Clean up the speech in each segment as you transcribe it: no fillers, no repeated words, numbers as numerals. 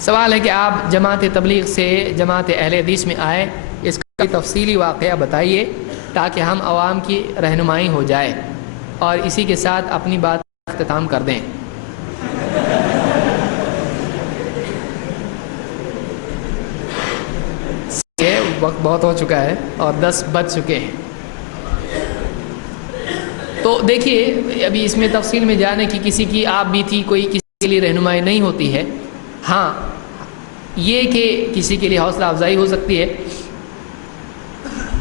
سوال ہے کہ آپ جماعت تبلیغ سے جماعت اہل حدیث میں آئے، اس کا تفصیلی واقعہ بتائیے تاکہ ہم عوام کی رہنمائی ہو جائے، اور اسی کے ساتھ اپنی بات کا اختتام کر دیں۔ وقت بہت ہو چکا ہے اور 10 بج چکے ہیں، تو دیکھیے ابھی اس میں تفصیل میں جانے کی کسی کی آپ بھی تھی، کوئی کسی کے لیے رہنمائی نہیں ہوتی ہے۔ ہاں یہ کہ کسی کے لیے حوصلہ افزائی ہو سکتی ہے۔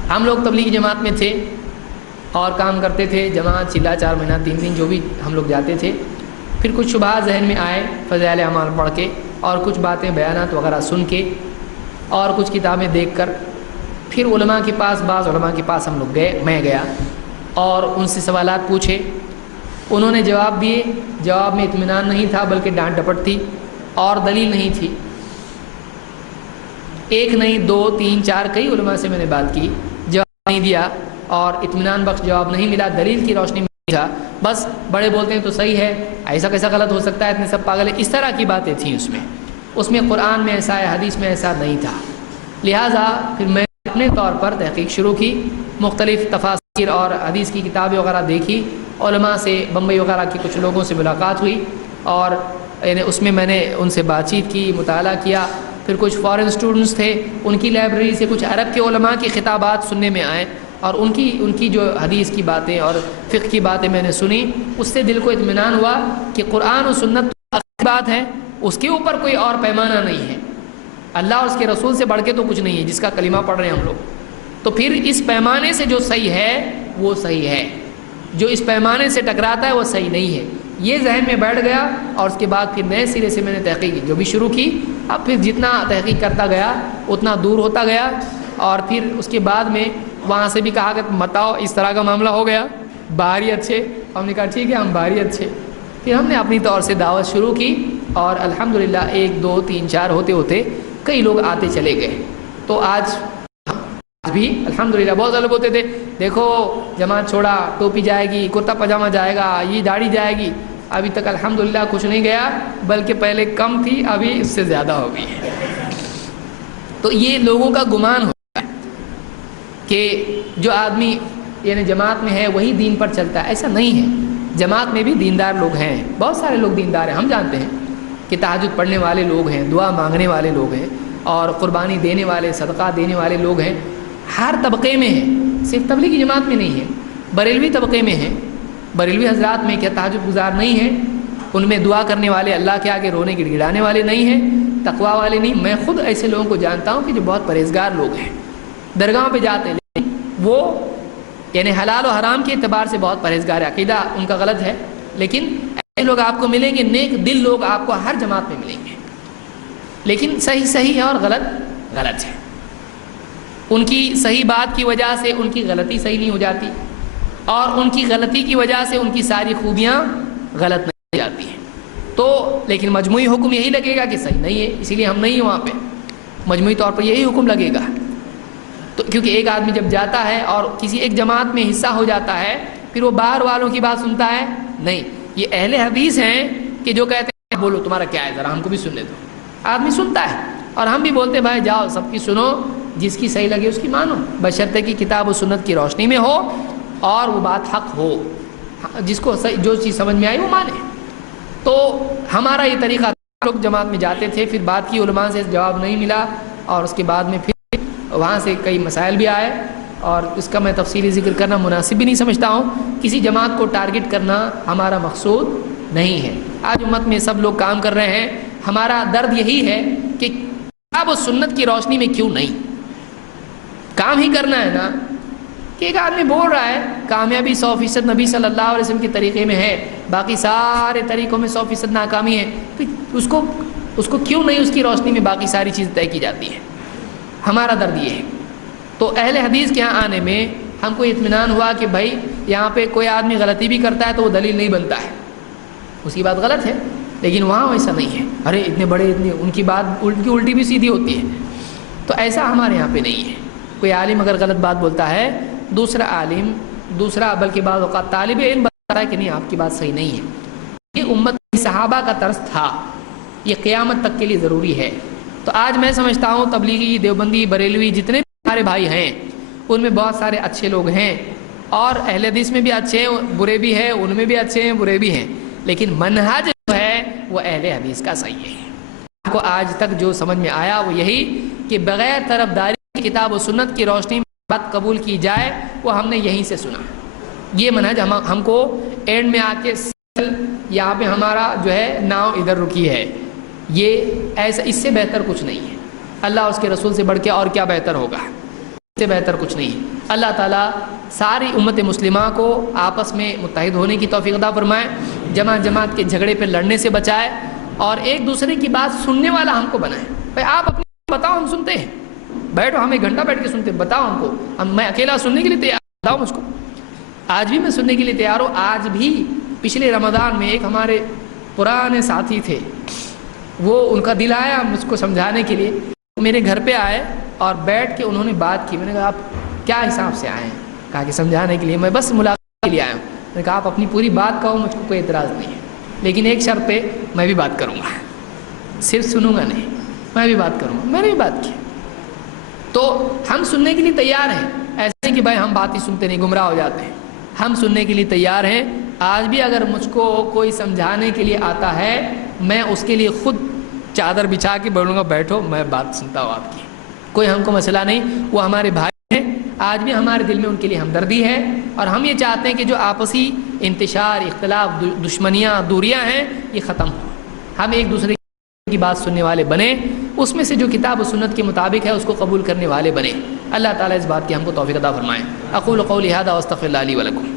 ہم لوگ تبلیغ جماعت میں تھے اور کام کرتے تھے، جماعت چلا 4 مہینہ 3 دن جو بھی ہم لوگ جاتے تھے، پھر کچھ شبہات ذہن میں آئے فضائل اعمال پڑھ کے، اور کچھ باتیں بیانات وغیرہ سن کے، اور کچھ کتابیں دیکھ کر، پھر علماء کے پاس، بعض علماء کے پاس ہم لوگ گئے، میں گیا اور ان سے سوالات پوچھے، انہوں نے جواب دیے، جواب میں اطمینان نہیں تھا بلکہ ڈانٹ ڈپٹ تھی اور دلیل نہیں تھی۔ ایک نہیں 2 3 4 کئی علماء سے میں نے بات کی، جواب نہیں دیا اور اطمینان بخش جواب نہیں ملا، دلیل کی روشنی میں نہیں تھا، بس بڑے بولتے ہیں تو صحیح ہے، ایسا کیسا غلط ہو سکتا ہے، اتنے سب پاگل ہیں، اس طرح کی باتیں تھیں اس میں قرآن میں ایسا ہے، حدیث میں ایسا نہیں تھا۔ لہٰذا پھر میں اپنے طور پر تحقیق شروع کی، مختلف تفاسیر اور حدیث کی کتابیں وغیرہ دیکھی، علماء سے بمبئی وغیرہ کے کچھ لوگوں سے ملاقات ہوئی، اور اس میں میں نے ان سے بات چیت کی، مطالعہ کیا۔ پھر کچھ فارن اسٹوڈنٹس تھے، ان کی لائبریری سے کچھ عرب کے علماء کی خطابات سننے میں آئے، اور ان کی جو حدیث کی باتیں اور فقہ کی باتیں میں نے سنی، اس سے دل کو اطمینان ہوا کہ قرآن و سنت تو بات ہے، اس کے اوپر کوئی اور پیمانہ نہیں ہے، اللہ اور اس کے رسول سے بڑھ کے تو کچھ نہیں ہے جس کا کلمہ پڑھ رہے ہیں ہم لوگ، تو پھر اس پیمانے سے جو صحیح ہے وہ صحیح ہے، جو اس پیمانے سے ٹکراتا ہے وہ صحیح نہیں ہے، یہ ذہن میں بیٹھ گیا۔ اور اس کے بعد پھر نئے سرے سے میں نے تحقیق جو بھی شروع کی، اب پھر جتنا تحقیق کرتا گیا اتنا دور ہوتا گیا، اور پھر اس کے بعد میں وہاں سے بھی کہا کہ بتاؤ اس طرح کا معاملہ ہو گیا، باہری اچھے، ہم نے کہا ٹھیک ہے ہم باہری اچھے، پھر ہم نے اپنی طور سے دعوت شروع کی، اور الحمدللہ 1 2 3 4 ہوتے ہوتے کئی لوگ آتے چلے گئے۔ تو آج بھی الحمدللہ بہت سارے لوگ ہوتے تھے، دیکھو جماعت چھوڑا، ٹوپی جائے گی، کرتا پاجامہ جائے گا، یہ داڑھی جائے گی، ابھی تک الحمدللہ کچھ نہیں گیا، بلکہ پہلے کم تھی ابھی اس سے زیادہ ہو گئی ہے۔ تو یہ لوگوں کا گمان ہوتا ہے کہ جو آدمی یعنی جماعت میں ہے وہی دین پر چلتا ہے، ایسا نہیں ہے، جماعت میں بھی دیندار لوگ ہیں، بہت سارے لوگ دیندار ہیں، ہم جانتے ہیں کہ تہجد پڑھنے والے لوگ ہیں، دعا مانگنے والے لوگ ہیں، اور قربانی دینے والے، صدقہ دینے والے لوگ ہیں، ہر طبقے میں ہیں، صرف تبلیغی جماعت میں نہیں ہے، بریلوی طبقے میں ہیں، بریلوی حضرات میں کیا تہجد گزار نہیں ہیں، ان میں دعا کرنے والے، اللہ کے آگے رونے گڑ گڑانے والے نہیں ہیں، تقوی والے نہیں، میں خود ایسے لوگوں کو جانتا ہوں کہ جو بہت پرہیزگار لوگ ہیں، درگاہوں پہ جاتے ہیں لیکن وہ یعنی حلال و حرام کے اعتبار سے بہت پرہیزگار ہے، عقیدہ ان کا غلط ہے، لیکن ایسے لوگ آپ کو ملیں گے، نیک دل لوگ آپ کو ہر جماعت میں ملیں گے، لیکن صحیح صحیح ہے اور غلط غلط ہے، ان کی صحیح بات کی وجہ سے ان کی غلطی صحیح نہیں ہو جاتی، اور ان کی غلطی کی وجہ سے ان کی ساری خوبیاں غلط نہیں ہو جاتی ہیں، تو لیکن مجموعی حکم یہی لگے گا کہ صحیح نہیں ہے، اسی لیے ہم نہیں ہیں وہاں پہ، مجموعی طور پر یہی حکم لگے گا، تو کیونکہ ایک آدمی جب جاتا ہے اور کسی ایک جماعت میں حصہ ہو جاتا ہے، پھر وہ باہر والوں کی بات سنتا ہے نہیں، یہ اہل حدیث ہیں کہ جو کہتے ہیں بولو تمہارا کیا ہے، ذرا ہم کو بھی سننے دو، آدمی سنتا ہے، اور ہم بھی بولتے ہیں بھائی جاؤ سب کی سنو، جس کی صحیح لگے اس کی مانو، بشرطے کہ کتاب و سنت کی روشنی میں ہو اور وہ بات حق ہو، جس کو جو چیز سمجھ میں آئی وہ مانے۔ تو ہمارا یہ طریقہ، لوگ جماعت میں جاتے تھے، پھر بات کی علماء سے جواب نہیں ملا، اور اس کے بعد میں پھر وہاں سے کئی مسائل بھی آئے، اور اس کا میں تفصیلی ذکر کرنا مناسب بھی نہیں سمجھتا ہوں، کسی جماعت کو ٹارگٹ کرنا ہمارا مقصود نہیں ہے، آج امت میں سب لوگ کام کر رہے ہیں، ہمارا درد یہی ہے کہ کتاب و سنت کی روشنی میں کیوں نہیں، کام ہی کرنا ہے نا، کہ ایک آدمی بول رہا ہے کامیابی 100% نبی صلی اللہ علیہ وسلم کے طریقے میں ہے، باقی سارے طریقوں میں 100% ناکامی ہے، تو اس کو کیوں نہیں اس کی روشنی میں باقی ساری چیزیں طے کی جاتی ہے، ہمارا درد یہ ہے۔ تو اہل حدیث کے یہاں آنے میں ہم کو اطمینان ہوا کہ بھائی یہاں پہ کوئی آدمی غلطی بھی کرتا ہے تو وہ دلیل نہیں بنتا ہے، اس کی بات غلط ہے، لیکن وہاں ایسا نہیں ہے، ارے اتنے بڑے ان کی بات الٹی بھی سیدھی ہوتی ہے، تو ایسا ہمارے یہاں پہ نہیں ہے، کوئی عالم اگر غلط بات بولتا ہے، دوسرا عالم، دوسرا بلکہ بعض اوقات طالب علم بتا رہا ہے کہ نہیں آپ کی بات صحیح نہیں ہے، یہ امت صحابہ کا طرز تھا، یہ قیامت تک کے لیے ضروری ہے۔ تو آج میں سمجھتا ہوں تبلیغی، دیوبندی، بریلوی جتنے بھی ہمارے بھائی ہیں ان میں بہت سارے اچھے لوگ ہیں، اور اہل حدیث میں بھی اچھے ہیں، برے بھی ہیں، ان میں بھی اچھے ہیں، برے بھی ہیں، لیکن منہج جو ہے وہ اہل حدیث کا صحیح ہے۔ آپ کو آج تک جو سمجھ میں آیا وہ یہی کہ بغیر طرفداری کتاب و سنت کی روشنی میں بات قبول کی جائے، وہ ہم نے یہیں سے سنا۔ یہ منہج ہم کو اینڈ میں آ کے یہاں پہ ہمارا جو ہے ناؤ ادھر رکی ہے، یہ ایسا، اس سے بہتر کچھ نہیں ہے۔ اللہ اس کے رسول سے بڑھ کے اور کیا بہتر ہوگا؟ اس سے بہتر کچھ نہیں ہے۔ اللہ تعالیٰ ساری امت مسلمہ کو آپس میں متحد ہونے کی توفیق عطا فرمائے، جماعت کے جھگڑے پہ لڑنے سے بچائے، اور ایک دوسرے کی بات سننے والا ہم کو بنائے۔ بھائی آپ اپنی بتاؤ، ہم سنتے ہیں، بیٹھو، ہم 1 گھنٹہ بیٹھ کے سنتے ہیں، بتاؤ ہم کو، میں اکیلا سننے کے لیے تیار، بتاؤ مجھ کو۔ آج بھی میں سننے کے لیے تیار ہوں۔ آج بھی پچھلے رمضان میں ایک ہمارے پرانے ساتھی تھے، وہ ان کا دل آیا مجھ کو سمجھانے کے لیے، میرے گھر پہ آئے اور بیٹھ کے انہوں نے بات کی۔ میں نے کہا آپ کیا حساب سے آئے ہیں؟ کہا کہ سمجھانے کے لیے، میں بس ملاقات کے لیے آیا ہوں۔ میں نے کہا آپ اپنی پوری بات کہو، مجھ کو کوئی اعتراض نہیں ہے، لیکن ایک شرط پہ میں بھی بات کروں گا، صرف سنوں گا نہیں، میں بھی بات کروں گا۔ میں نے بھی بات کی۔ تو ہم سننے کے لیے تیار ہیں، ایسے نہیں کہ بھائی ہم بات ہی سنتے نہیں گمراہ ہو جاتے ہیں، ہم سننے کے لیے تیار ہیں۔ آج بھی اگر مجھ کو کوئی سمجھانے کے لیے آتا ہے، میں اس کے لیے خود چادر بچھا کے بولوں گا بیٹھو، میں بات سنتا ہوں آپ کی، کوئی ہم کو مسئلہ نہیں۔ وہ ہمارے بھائی ہیں، آج بھی ہمارے دل میں ان کے لیے ہمدردی ہے، اور ہم یہ چاہتے ہیں کہ جو آپسی انتشار، اختلاف، دشمنیاں، دوریاں ہیں، یہ ختم ہو، ہم ایک دوسرے کی بات سننے والے بنیں، اس میں سے جو کتاب و سنت کے مطابق ہے اس کو قبول کرنے والے بنیں۔ اللہ تعالیٰ اس بات کی ہم کو توفیق عطا فرمائے۔ اقول قولی ھذا واستغفر اللہ لی ولکم۔